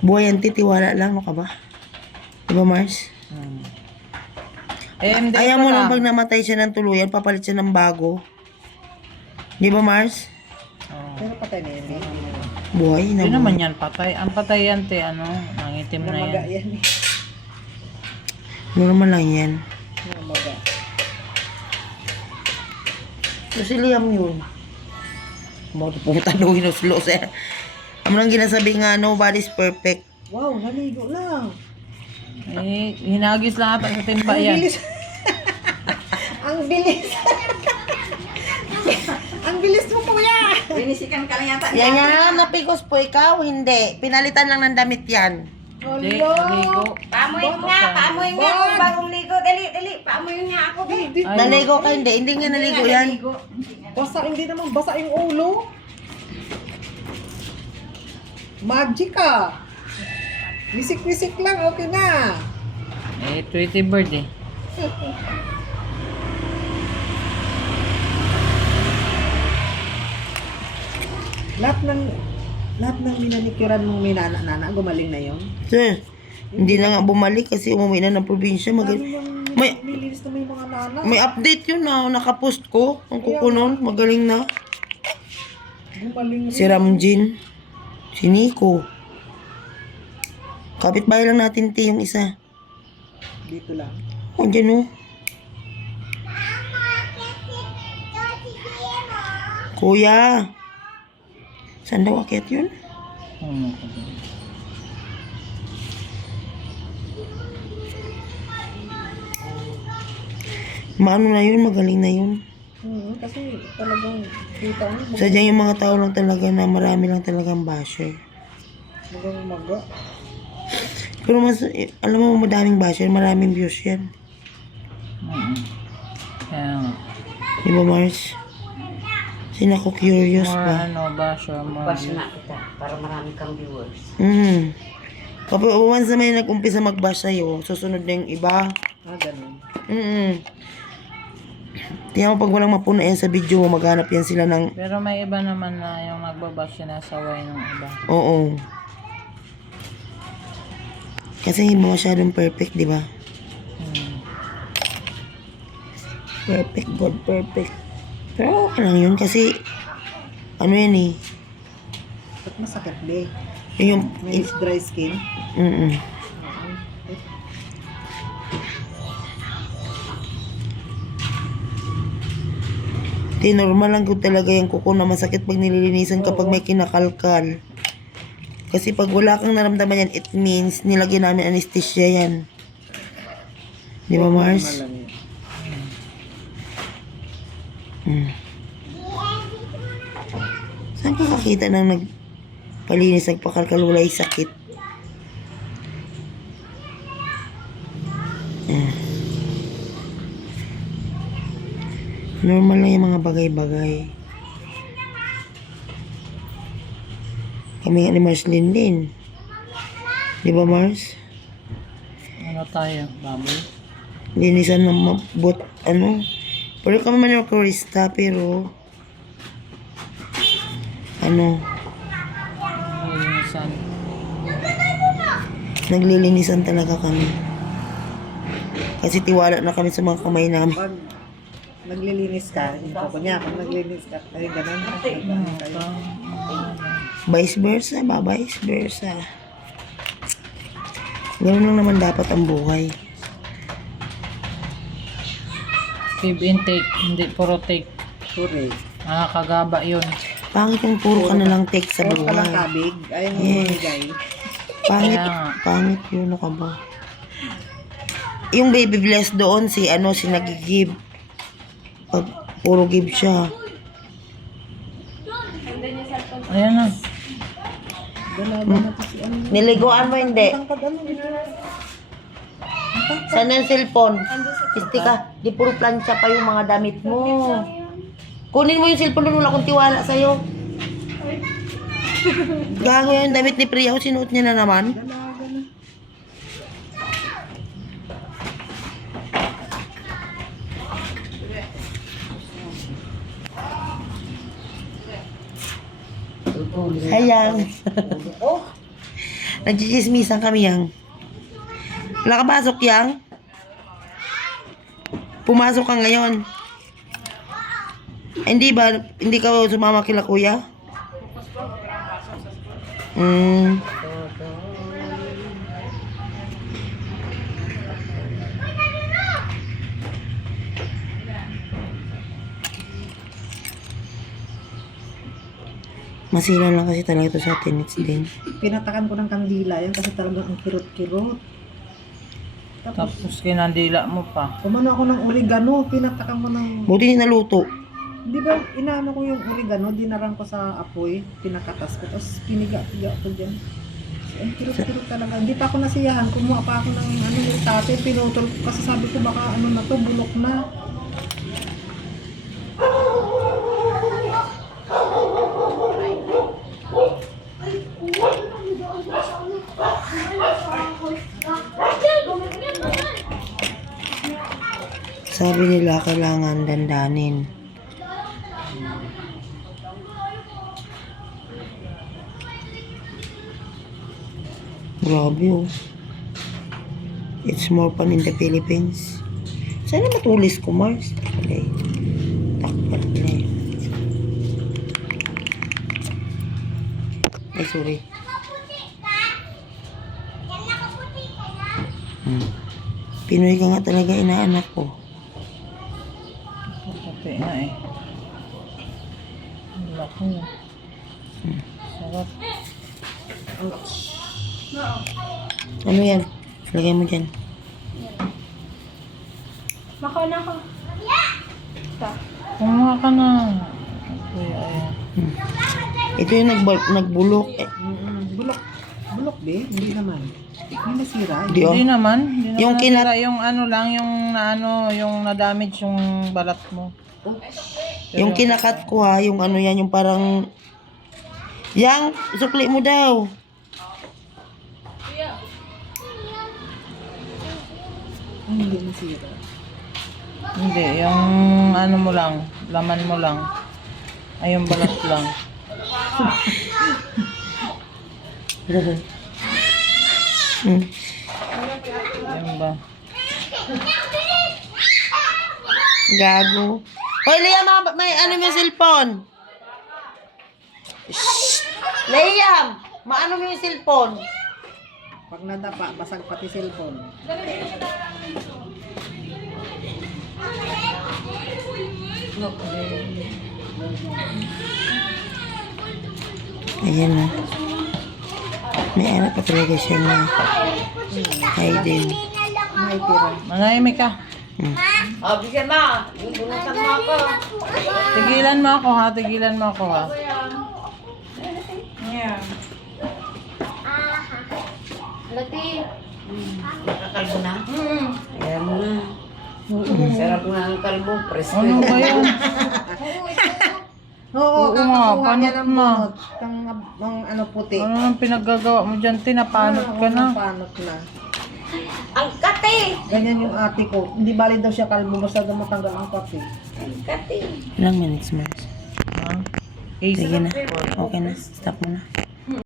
Buhay ang titiwala lang, no ka ba? Diba, Mars? Hmm. Eh, Ayaw mo lang. pag namatay siya ng tuluyan, papalit siya ng bago. Di ba, Mars? Oo. Pero patay na yun, eh. Buhay na Hindi naman yan patay. Ang patay yan, te, ano, nangitim na Namaga yan. yan, eh. Normal lang yan. Namaga. So, si Liam yun. Mga pumunta daw hinuslos eh. Ang lang ginasabi nga, nobody's perfect. Wow, naligo na. Eh, hinagis lang ata sa timba Ang yan. bilis. Ang bilis. Ang bilis mo, kuya. Binisikan ka lang yata. Yan yan, napikos po ikaw, hindi. Pinalitan lang ng damit yan. Hindi, naligo. Paamoy mo nga, paamoy nga ako bagong ligo. Dali, dali, paamoy nga ako. Dali. Hindi, Naligo ka, hindi. Hindi nga naligo yan. basa, hindi naman basa yung ulo. Magic ka. Wisik-wisik lang, okay na. Eh, Tweety Bird eh. Lahat ng lahat ng minanikuran mong minana-nana, gumaling na yun. Sir, hindi na nga bumalik kasi umuwi na ng probinsya. Mag may, Nililis na may mga nana. may update yun na nakapost ko. Ang kukunon, magaling na. Gumaling. Si Ramjin. Si Nico. Kapitbahay lang natin, ti, yung isa. Dito lang. O, dyan o. Kuya. Saan daw akyat yun? Hmm. Maano na yun, magaling na yun. Hmm, kasi talagang kita mo, Sadyang yung mga tao lang talaga na marami lang talagang basher. magang maga. Pero mas, eh, alam mo, madaming basher, maraming views yan. Hmm. Kaya nga. Di ba, Mars? Sina ko curious More ba? ano ba siya, more... Bash na kita para marami kang viewers. Mm. Kapag once na may nag-umpisa mag-bash sa'yo, susunod na yung iba. Ah, ganun. Mm Tingnan mo pag walang mapuna yan sa video, maghanap yan sila ng... Pero may iba naman na yung nagbabash sinasaway ng iba. Oo. Kasi hindi mo masyadong perfect, di ba? Hmm. Perfect, God, perfect. Pero okay lang yun kasi... Ano yan eh. Ba't masakit, be? Yun yung... May dry skin. Mm Di normal lang ko talaga yung kuko na masakit pag nililinisan kapag may kinakalkal. Kasi pag wala kang naramdaman yan, it means nilagyan namin anesthesia yan. Di ba, Mars? Malang yun. Mm. Saan ka kakita ng nagpalinis, nagpakalkal, wala yung sakit? Mm. Normal lang yung mga bagay-bagay. Kami nga ni Marslin din. Di ba, Mars? Ano tayo, baboy? Linisan ng mabot, ano. Pero kami man yung kurista, pero... Ano, Nilinisan. naglilinisan talaga kami. Kasi tiwala na kami sa mga kamay namin. Pag naglilinis ka, ito ko niya, pag naglilinis ka, ay ganun. Vice versa ba? Vice versa. Ganun lang naman dapat ang buhay. Give intake, hindi puro take. Correct. Ah, kagaba yun. Pangit yung puro ka na lang take sa Puro ka lang kabig, ayaw mo Yes. mamigay. Pangit, Kaya nga. pangit yun, ano ka ba? Yung baby bless doon, si ano, si nagigib. Pag puro give siya. Ayan na. Dalaga na to si ano. Niliguan mo hindi? Ano, Saan yung cellphone? Pisti ka. Di puro plancha pa yung mga damit mo. Kunin mo yung cellphone doon. Wala akong tiwala sa'yo. Gago yung damit ni Priya. Sinuot niya na naman. Na. Hayang. Nagchichismisan kami yang. Wala ka pasok yang? Pumasok ka ngayon. Ay, Hindi ba? Hindi ka sumama kila kuya? Hmm. Masila lang kasi talaga ito sa tenets din. Pinatakan ko ng kandila yan kasi talagang ang kirot-kirot. Tapos, Tapos kinandila mo pa. kumano ako ng oregano, pinatakan ko ng... Buti naluto. Di ba, inaano ko yung oregano, dinarang ko sa apoy, pinakatas ko, tapos piniga-piga ko dyan. So, ang kirot-kirot talaga. Hindi pa ako nasiyahan, kumuha pa ako ng ano yung tate, pinutol ko kasi sabi ko baka ano na to, bulok na. Sabi nila kailangan dandanin. Grabe oh. It's more fun in the Philippines. Sana matulis ko, Mars. Okay. Takpat na eh. Ay, sorry. Hmm. Pinoy ka nga talaga inaanak ko. Puti na eh. Laki niya. Sarap. Ano yan? Lagay mo dyan. Kumuha ka na. Ayan. Ito yung nagbul- nagbulok. Eh, Mm-mm. Bulok. Bulok, be? Hindi naman. Hindi nasira. di oh. Hindi naman. Hindi naman Yung nasira. kinat- Yung ano lang, yung na ano, yung na-damage yung balat mo. Yung kinakat ko ha, yung ano yan, yung parang... Yang, sukli mo daw. Hindi nasira. Hindi, yung ano mo lang, laman mo lang. Ay, yung balat lang. Hmm. Ayun ba? Gago. Hoy, Liam, ma- may ano mo yung cellphone? Shh! Liam! Maano mo yung cellphone? Pag nadapa, basag pati cellphone. Ayan na. May anak pa talaga siya na hiding. May tira. Manahimik ka. Hmm. Tigilan mo ako ha, tigilan mo ako ha. Ano ba yan? Oo, Oo nga, panot na. bunot. Ng, ng ano puti. Ano nang pinaggagawa mo dyan? Tinapanot ka Oo, na. Panot na. Ang kati! Ganyan yung ate ko. Hindi bali daw siya kalbo, basta daw matanggal ang kape. Ang kati! Ilang minutes, Mars? Ha? Sige na. Okay na. Stop mo na.